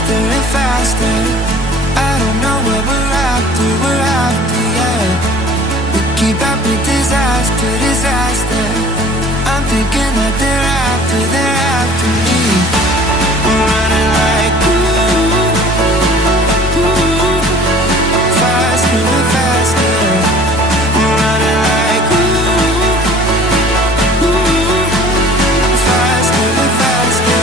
faster and faster. I don't know what we're after, yeah. We keep up with disaster, disaster. I'm thinking that they're after me. We're running like faster and faster. We're running like faster and faster.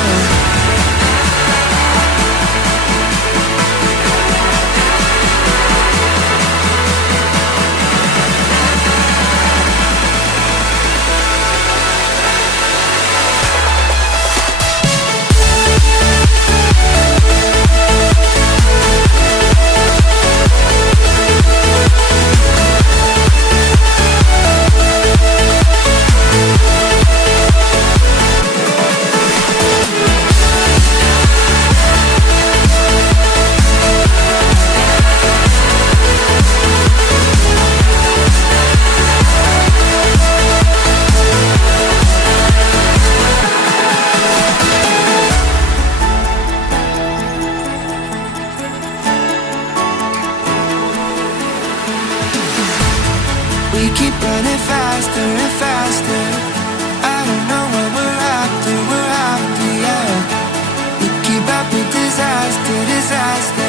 We keep running faster and faster. I don't know what we're after, yeah. We keep up with disaster, disaster.